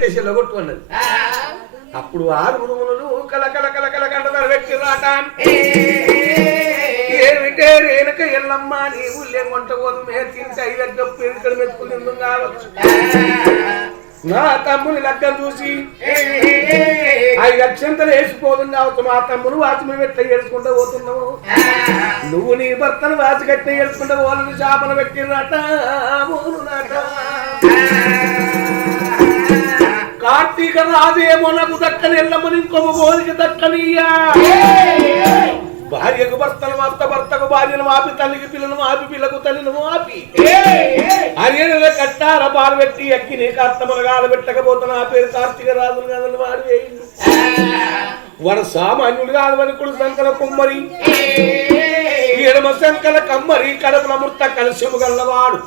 దేశంలో అప్పుడు ఆరుగురు మునులు కల కల కల కల కంటదారు వ్యక్తి రాట ఏమిటే రేణుక ఎల్లమ్మ నీవు లేకుంట పోదు మే తింటే ఐదు పేరుకలు మెచ్చుకుని కావచ్చు. నా తమ్ముని లగ్గం చూసి ఐదు అక్షంతలు వేసిపోతుంది కావచ్చు మా తమ్ముడు వాచ్మని ఎట్లా ఏడుచుకుంటూ పోతున్నావు? నువ్వు నీ భర్తను వాచి కట్టి ఏడుచుకుంటూ వాళ్ళని చేపలు పెట్టిరట మోనునాట కార్తీక రాజేమో నాకు దక్కని ఎల్లమ్మని ఇంకొక గోరికి దక్కనియ్యా. భార్యకు భర్తను అత్త భర్తకు భార్యను మాపి తల్లికి పిల్లను మాపి పిల్లకు తల్లిని మాపి అర్యనుల కట్టార పాలు పెట్టి ఎక్కి నీ కర్తములుగాలు పెట్టకపోతున్నా ఆ పేరు కార్తీక రాజులు కాదని వాడు వేయిండు వాడు సామాన్యుడు కాదు వనుకుడు సంకల కుమ్మరి. ఎడమ సంకల కమ్మరి కడపల మృత కలశము గల్లవాడు.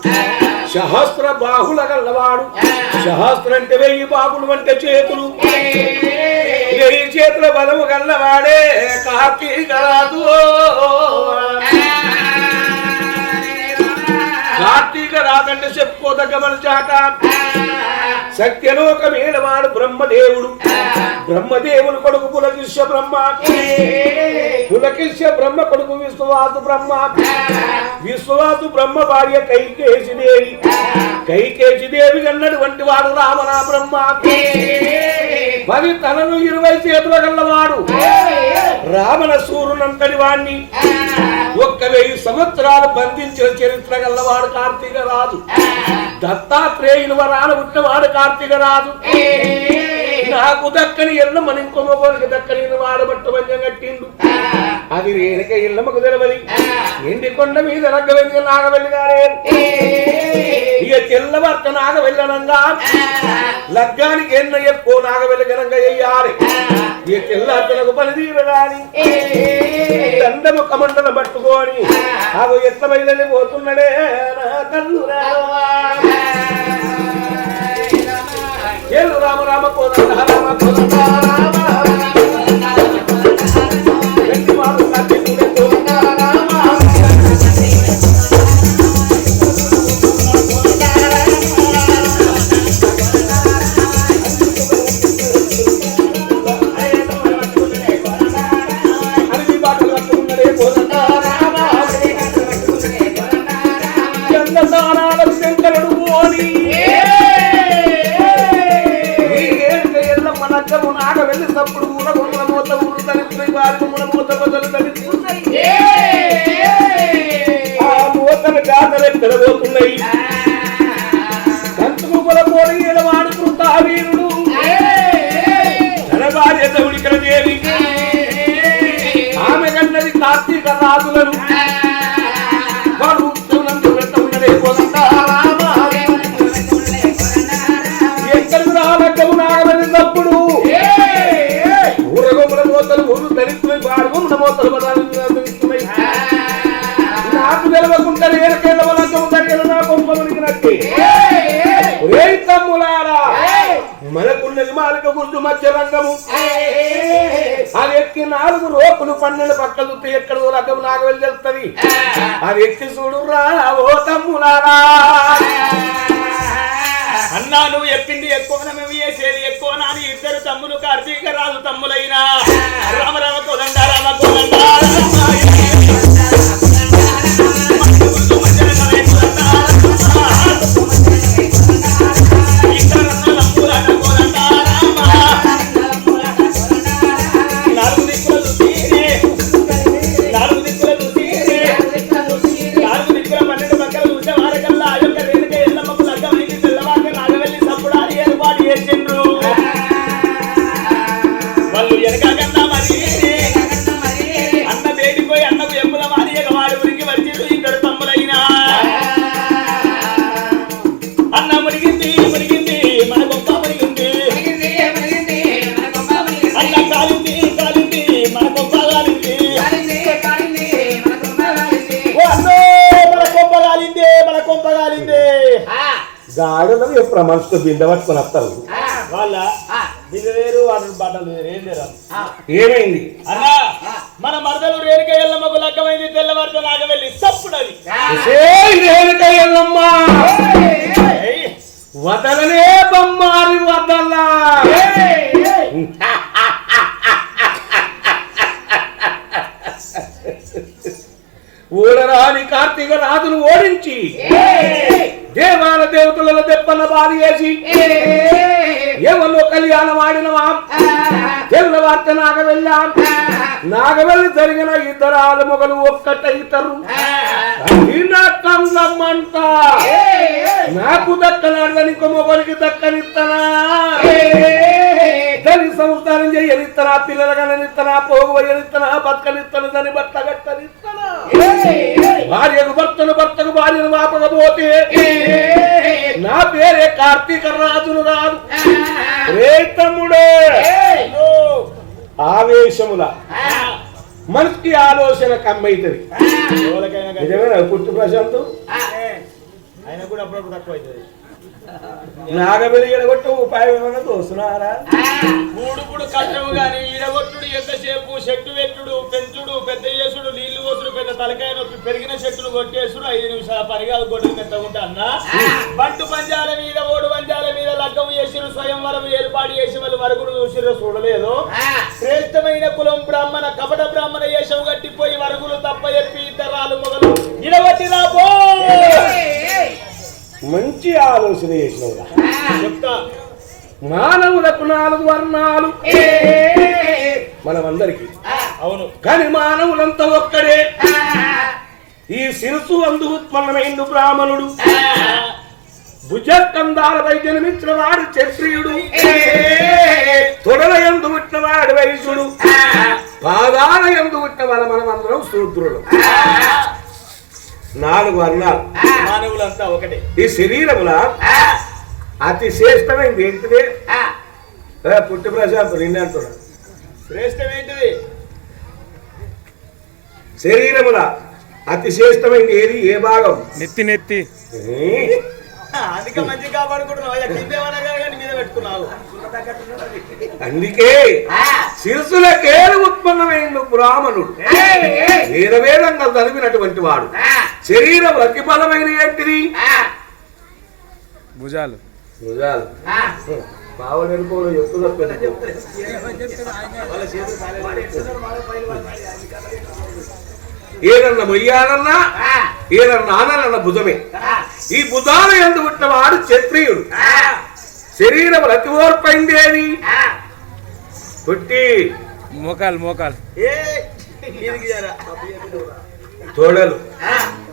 సహస్ర బాహుల గల్లవాడు. సహస్ర అంటే వెయ్యి బాహులు అంటే చేతులు. వెయ్యి చేతుల బలము గల్లవాడే కార్తీక రాజు కార్తీక రాదంటే చెప్పుకోదగ్గ మన చాట సత్యలోక మేడవాడు బ్రహ్మదేవుడు. బ్రహ్మదేవుని కొడుకు పులకిష్య బ్రహ్మ పులకిష్య బ్రహ్మ కొడుకు విశ్వవాసు బ్రహ్మ విశ్వవాసు బ్రహ్మ భార్య కైకేశి దేవి కైకేశి దేవి అన్నటువంటి వాడు రామనా బ్రహ్మ మరి తనను ఇరవై చేతుల గల్లవాడు. రావణ సూర్యునంతటి వాణ్ణి. ఒక్క వెయ్యి సంవత్సరాలు బంధించిన చరిత్ర గల్లవాడు కార్తీక రాజు. దత్తాత్రేయుని వరాన ఉన్నవాడు కార్తీక రాజు. నాకు దక్కని ఎల్ల మన ఇంకో మగోళ్ళకి దక్కని వాడబట్టు మంచం కట్టిండు. అది రేణుక ఇల్లమ్మకు తెలవది ఎండి కొండ మీద రగ్గవెల్లి నాగవెల్లి గారే? ఇక తెల్లవర్త నాగవెల్లనంగా. లగ్గానికి ఎన్న ఎక్కువ నాగవెల్లి గనంగా వెయ్యాలి ఇక తెల్లార్తలకు పని తీరగాని. దండము కమండలు పట్టుకొని. అవి ఎట్ల బయలు పోతున్నాడే నా కన్ను రావా. రామ రామ కోదండ రామ కోదండ ఆ మూతలు గాథలు ఎక్కడ పోతున్నాయి కంచుకుల పోలి వాడు కృతావీరుడు దౌడికల దేవి. ఆమె కన్నది కార్తీక రాజులను. మాలిక గుర్తు మధ్య రంగము. అది ఎక్కి నాలుగు రోపులు పన్నెండు పక్కలు ఎక్కడ రకం నాకు వెళ్ళి తెలుస్తుంది అది ఎక్కి ఓ తమ్ములారా. అన్నా నువ్వు చెప్పింది ఎక్కువ మేము చేసేది ఎక్కువ నాని ఇద్దరు తమ్ములు గాడలో ఎప్పుడు మనసుతో బిందె పట్టుకొని వస్తారు వాళ్ళ వేరు అతని బట్టలు వేరు ఏం ఏమైంది? అన్నా మన మరదలు రేణుక ఎల్లమ్మకు లగ్గమైంది తెల్లవారు నాగవెళ్ళి తప్పుడు అది రేణుక ఎల్లమ్మ? వదలనే బొమ్మారి వదల. ఊడరాని కార్తీక రాజును ఓడించి. దేవాల దేవతలలో దెప్పన బాలి వేసి ఎవరిలో కళ్యాణం ఆడినవా? దేవుల వార్త నాగవెళ్ళాం నాగవెల్లి జరిగిన ఇద్దరు ఆలుమొగలు ఒక్కటైతరు కంగమ్మంట నాకు దక్కనాడదని ఇంకో మొగలికి దక్కనిత్తనా? దానికి సంస్కారం చేయనిత్తనా పిల్లల కననిత్తనా పోగు వయ్యనిత్తనా బతకనిత్తను దాని బట్ట గట్టనిత్తనా భార్యకు భర్తను భర్తకు భార్యను వాపకపోతే నా పేరే కార్తీక రాజును కాదు రే తమ్ముడే. ఆవేశముల. మనసుకి ఆలోచన కమ్మైతుంది. నిజమేనా? పుట్టు ప్రశాంత్? ఆయన కూడా అప్పుడప్పుడు తక్కువ అవుతుంది నాగబెలి ఎడగొట్టు ఉపాయం ఏమైనా దోస్తున్నారా కూడుకుడు కష్టము గాని ఈడగొట్టుడు ఎంతసేపు చెట్టు వెట్టుడు పెంచుడు పెద్ద చేసుడు నీళ్ళు పోసుడు పెద్ద తలకాయ నొప్పి పెరిగిన చెట్టును కొట్టేసుడు ఐదు నిమిషాల పనిగా గొడ్డలు మెత్తగుంటా అన్న. బంటు పంజాల మీద ఓడు పంజాల మీద లగ్గం చేసిరు స్వయంవరం ఏర్పాటు చేసి వాళ్ళు వరకుడు చూసిరు చూడలేదు. శ్రేష్టమైన కులం బ్రాహ్మణ కపట బ్రాహ్మణ వేషం కట్టిపోయి వరకులు తప్ప చెప్పి ఇద్దరాలు మొదలు ఇడవట్టి రాబో మంచి ఆలోచన చేసినవురా. చెప్తా. మానవులకు నాలుగు వర్ణాలు. మనమందరికి. అవును. కానీ మానవులంతా ఒక్కడే. ఈ శిరసు అందు ఉత్పన్నమైంది బ్రాహ్మణుడు. భుజకందాలపై జన్మించిన వాడు క్షత్రియుడు. తొడల ఎందు పుట్టిన వాడు వైశ్యుడు. పాదాల ఎందు పుట్టిన వాళ్ళ మనమందరం శూద్రుడు నాలుగు వర్ణాలు మానవులంతా ఒకటే. ఈ శరీరముల అతి శ్రేష్టమైంది ఏంటిది? పుట్టి ప్రశాంత్ నిన్నే అంటున్నా. శ్రేష్టం ఏంటిది? శరీరముల అతి శ్రేష్టమైంది ఏది? ఏ భాగం? నెత్తి నెత్తి? అందుకే మంచి కాపాడుకుంటున్నావు. అందుకే శిరసులకేలు ఉత్పన్నమైన బ్రాహ్మణుడు. వేద వేదంగా చదివినటువంటి వాడు. శరీరం అతి బలమైన ఏంటిది భుజాలు. పెద్ద ఏదన్నా మొయ్యాలన్నా ఏదన్నా ఆనలన్న భుజమే. ఈ భుజాల ఎందు పుట్టినవాడు క్షత్రియుడు. శరీరం అతి ఓర్పైందేది పుట్టి మోకాలు మోకాలు. ఏ. తొడలు.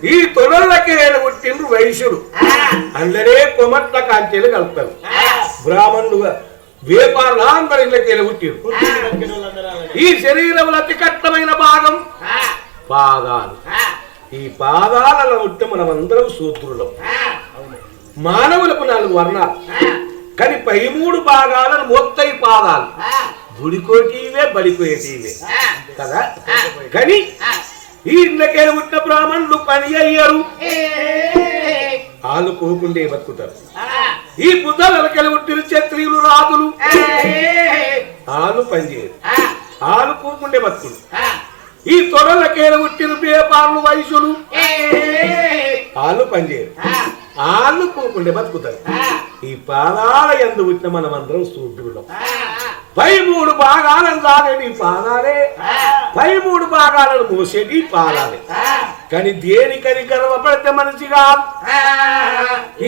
ఈ తొడలకి పుట్టిండ్రు వైశ్యుడు. అందరే కొమట్ల కాంచెలు కలుపుతారు బ్రాహ్మణులుగా వ్యాపారులు అందరి ఇళ్ళకి అలాగే. ఈ శరీరంలో అతి కష్టమైన భాగం పాదాలు. ఈ పాదాలలో ఉంటే మనం అందరం సూత్రులం మానవులకు నాలుగు వర్ణాలు. కానీ పై మూడు భాగాలను మొత్తం పాదాలు. గుడికోటివే బడికోటివే. కదా? కానీ ఈ ఇళ్ళకే ఉన్న బ్రాహ్మణులు పని అయ్యారు. ఆలు పోకుండే బతుకుతారు. ఈ బుద్ధలకెళ్ళి పుట్టిన క్షత్రియులు రాజులు. ఆలు పనిచేయరు ఆలు పోకుండే బతుకులు. ఈ తొడలకేల పుట్టిన వ్యాపారులు వయసులు ఆలు పనిచేయరు ఆళ్ళు పోకుండే బతుకుతారు. ఈ పాదాల ఎందు పుట్టిన మనం అందరం సూర్యుడు పై మూడు భాగాలను సాగేటి పాదాలే. పై మూడు భాగాలను మోసేటి పాదాలే కానీ దేనికని గర్వపడితే మనిషిగా?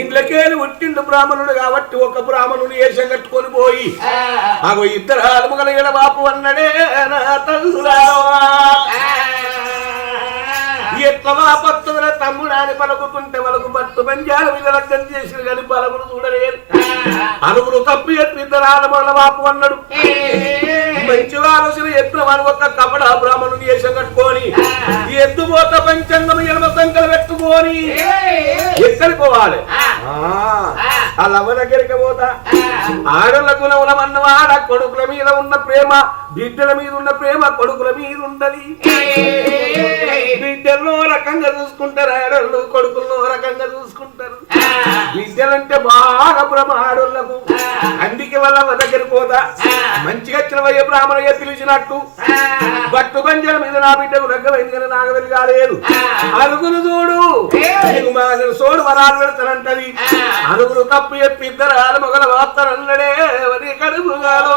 ఇంట్లోకేలు పుట్టిండు బ్రాహ్మణుడు కాబట్టి ఒక బ్రాహ్మణుడు వేషం కట్టుకొని పోయి? అగో ఇద్దరు ఆలుమగల ఎడబాపు అన్నడే నా ఎట్లవా పత్తుల తమ్ముడాని పలుకుతుంటే వాళ్ళకు పట్టు బంజాలు విలగ్గం చేసిన కానీ బలమును చూడలేదు. అనుగురు తప్పి ఎత్తు ఇద్దరు ఆలమల వాపు అన్నాడు. మంచి ఆలోచన ఎత్తున వాడు ఒక కపడ బ్రాహ్మణుని వేషం కట్టుకొని ఈ ఎత్తు పోత పంచంగం ఎడమ సంకలు పెట్టుకొని ఎక్కడికి పోవాలి? ఆ, ఆ లవ్వ దగ్గరికి పోతా. ఆడల గుణములం అన్నవాడ కొడుకుల మీద ఉన్న ప్రేమ బిడ్డల మీద ఉన్న ప్రేమ కొడుకుల మీద ఉండదు బిడ్డలను రకంగా చూసుకుంటారు? ఆడళ్ళు కొడుకులను రకంగా చూసుకుంటారు. బిడ్డలంటే బాగా భ్రమ ఆడోళ్ళకు అందుకే వాళ్ళ దగ్గర దగ్గరికి పోతా. మంచిగా వచ్చిన వయ్య బ్రాహ్మణయ్య పిలిచినట్టు. బట్టు పంజల మీద నా బిడ్డకు రగ్గమైంది కానీ నాకు కాలేదు. అరుగులు చూడు. సోడు వరాలు పెడతానంటది. అరుగులు తప్పు చెప్పి ఇద్దరు ఆలు మొగల వార్తనన్నడే వరి కడుపుగాలో